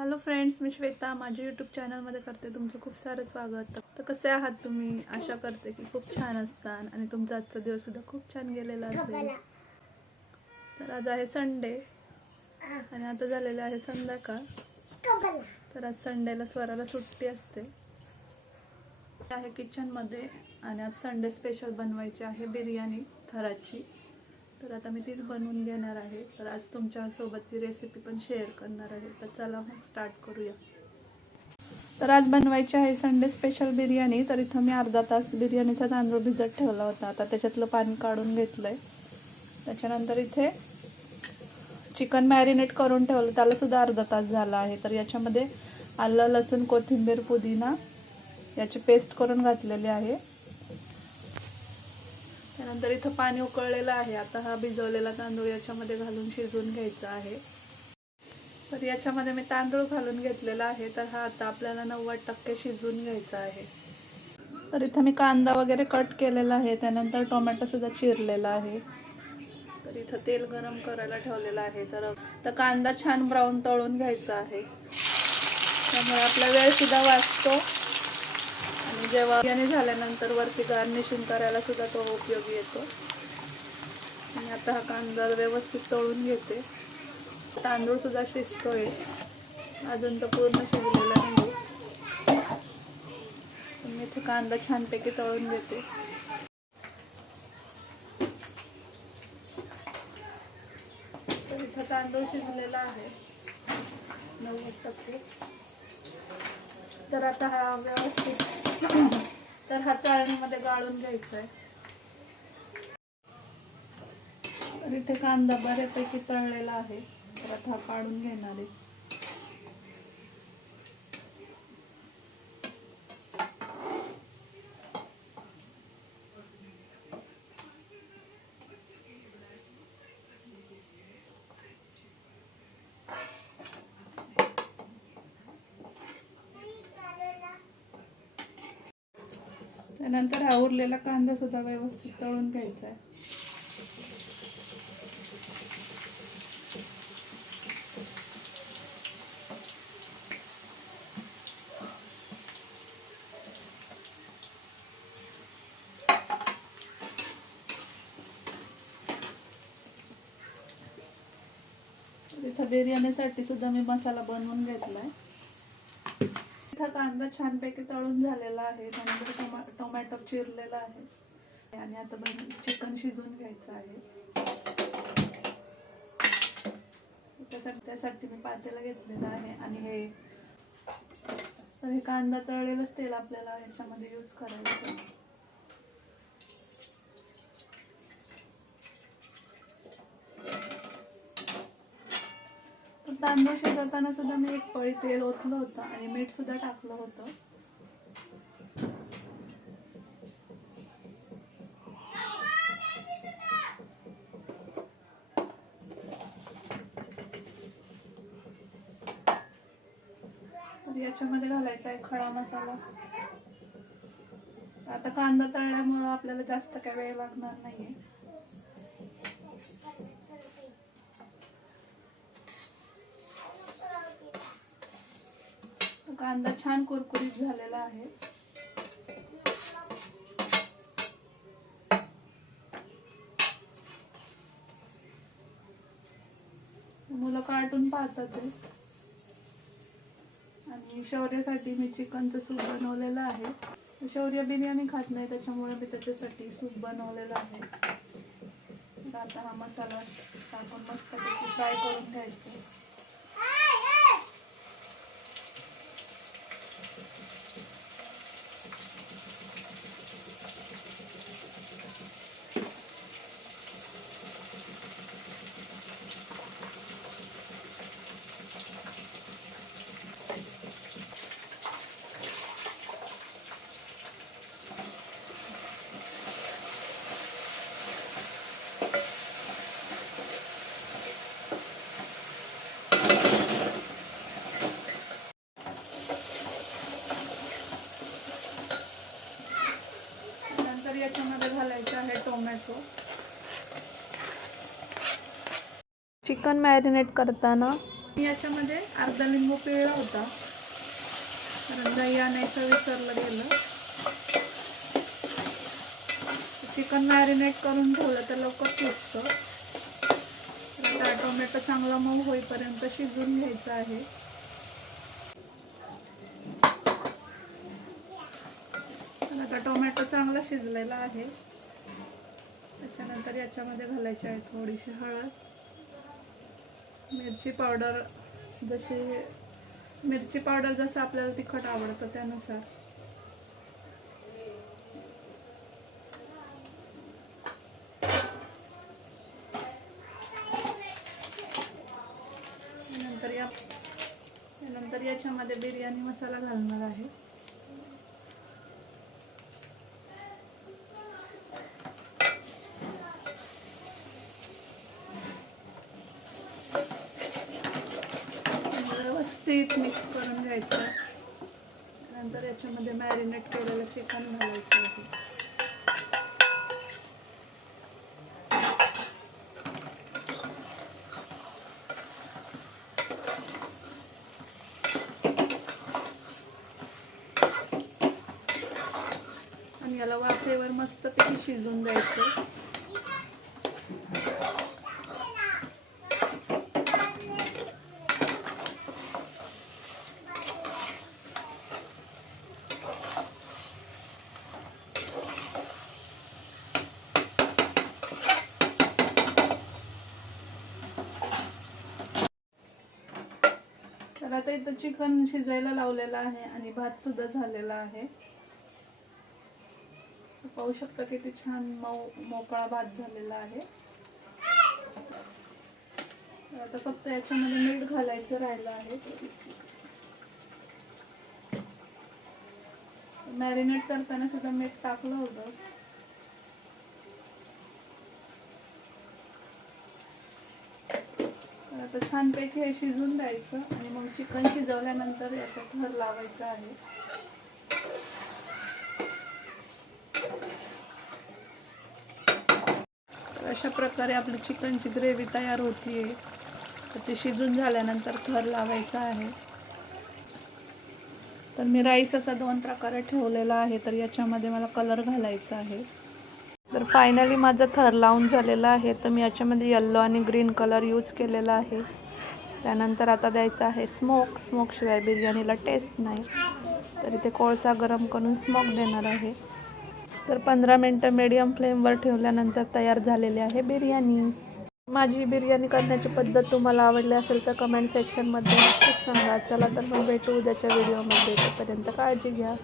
Hello friends, मी श्वेता माझ्या YouTube चॅनलमध्ये करते तुमचं खूप सारं स्वागत. तर कसे आहात तुम्ही? आशा करते की खूप छान असताल आणि तुमचा आजचा दिवस सुद्धा खूप छान गेलेला असेल. तर आज आहे संडे आणि आता झालेलं आहे संध्याकाळ. तर आज संडेला स्वराला सुट्टी असते. आहे किचनमध्ये आणि आज संडे स्पेशल बनवायची आहे बिर्याणी थराची. तर आता मी तीच बनवून घेणार आहे. तर आज तुमच्यासोबत ती रेसिपी पण शेअर करणार आहे. तर चला मग स्टार्ट करूया. तर आज बनवायची आहे संडे स्पेशल बिर्याणी. तर इथं मी अर्धा तास बिर्याणीचा तांदूळ भिजत ठेवला होता. आता त्याच्यातलं पाणी काढून घेतलंय. त्याच्यानंतर इथे चिकन मॅरिनेट करून ठेवलं, त्याला सुद्धा अर्धा तास झाला आहे. तर याच्यामध्ये आलं, लसूण, कोथिंबीर, पुदिना याची पेस्ट करून घातलेली आहे. त्यानंतर इथं पाणी उकळलेलं आहे. आता हा भिजवलेला तांदूळ याच्यामध्ये घालून शिजवून घ्यायचा आहे. तर याच्यामध्ये मी तांदूळ घालून घेतलेला आहे. तर हा आता आपल्याला 90% शिजवून घ्यायचा आहे. तर इथं मी कांदा वगैरे कट केलेला आहे. त्यानंतर टोमॅटो सुद्धा चिरलेला आहे. तर इथं तेल गरम करायला ठेवलेलं आहे. तर कांदा छान ब्राऊन तळून घ्यायचा आहे. त्यामुळे आपला वेळ सुद्धा वाचतो आणि जेव्हा बिर्याणी झाल्यानंतर वरती गार्निशिंग करायला सुद्धा तो उपयोगी येतो. आणि आता हा कांदा व्यवस्थित तळून घेते. तांदूळ सुद्धा शिजतोय, अजून तर पूर्ण शिजलेला नाही. मी इथे कांदा छानपैकी तळून घेते. तर इथं तांदूळ शिजलेला आहे 90%. तर आता हा व्यवस्थित तर हा चाळणीमध्ये गाळून घ्यायचा आहे. तर इथे कांदा बऱ्यापैकी तळलेला आहे. तर आता हा काढून घेणार आहे. त्यानंतर हा उरलेला कांदा सुद्धा व्यवस्थित तळून घ्यायचा आहे. इथं बिर्याणीसाठी सुद्धा मी मसाला बनवून घेतलाय. इथं कांदा छानपैकी तळून झालेला आहे. त्यानंतर टोमॅटो चिरलेला आहे आणि आता चिकन शिजवून घ्यायचं आहे. त्यासाठी मी पातेलं घेतलेलं आहे आणि हे कांदा तळलेलंच तेल आपल्याला ह्याच्यामध्ये यूज करायचं. तांदूळ शिजवताना सुद्धा मी एक पळी तेल ओतलं होतं आणि मीठ सुद्धा टाकलं होतं. तर याच्यामध्ये घालायचा आहे खडा मसाला. आता कांदा तळल्यामुळं आपल्याला जास्त काही वेळ लागणार नाहीये. कांदा छान कुरकुरीत झालेला आहे. मुलं कार्टून पाहतात आणि शौर्यासाठी मी चिकनचं सूप बनवलेलं आहे. शौर्य बिर्याणी खात नाही, त्याच्यामुळे मी त्याच्यासाठी सूप बनवलेलं आहे. आता हा मसाला टाकून मस्तपैकी फ्राय करून घ्यायचा. याच्यामध्ये घालायचं आहे टोमॅटो. चिकन मॅरिनेट करताना मी याच्यामध्ये अर्धा लिंबू पिळला होता, कारण दही आणायचं विसरलं गेलं. चिकन मॅरिनेट करून ठेवलं तर लवकर शिजतं. आता टोमॅटो चांगला मऊ होईपर्यंत शिजवून घ्यायचा आहे. आता टोमॅटो चांगला शिजलेला आहे. त्याच्यानंतर याच्यामध्ये घालायची आहे थोडीशी हळद, मिरची पावडर, मिरची पावडर जसं आपल्याला तिखट आवडतं त्यानुसार. नंतर याच्यामध्ये बिर्याणी मसाला घालणार आहे. व्यवस्थित मिक्स करून घ्यायचं. नंतर याच्यामध्ये मॅरिनेट केलेलं चिकन घालायचं आहे. आणि याला वाफेवर मस्तपैकी शिजवून द्यायचं. तर आता इथं चिकन शिजायला लावलेलं आहे आणि भात सुद्धा झालेला आहे. पाहू शकता किती छान मोकळा भात झालेला आहे. आता फक्त याच्यामध्ये मीठ घालायचं राहिलं आहे. मॅरिनेट करताना सुद्धा मीठ टाकलं होतं. आता छानपैकी हे शिजून द्यायचं आणि मग चिकन शिजवल्यानंतर याचा थर लावायचा आहे. अशा प्रकारे आपली चिकनची ग्रेव्ही तयार होतीये. तर ती शिजून झाल्यानंतर थर लावायचा आहे. तर मी राईस असा 2 प्रकारे ठेवलेला आहे. तर याच्यामध्ये मला कलर घालायचा आहे. तर फायनली माझा थर लावून झालेला आहे. तर मी याच्यामध्ये येलो आणि ग्रीन कलर यूज केलेला आहे. त्यानंतर आता द्यायचा आहे स्मोक शिवाय बिर्याणीला टेस्ट नाही. तर इथे कोळसा गरम करून स्मोक देणार आहे. तर 15 मिनटं मीडियम फ्लेमवर ठेवल्यानंतर तयार झालेली आहे बिर्याणी. माझी बिर्याणी करण्याची पद्धत तुम्हाला आवडली असेल तर कमेंट सेक्शनमध्ये नक्कीच सांगा. चला तर मग भेटू उद्याच्या व्हिडिओमध्ये. तोपर्यंत काळजी घ्या.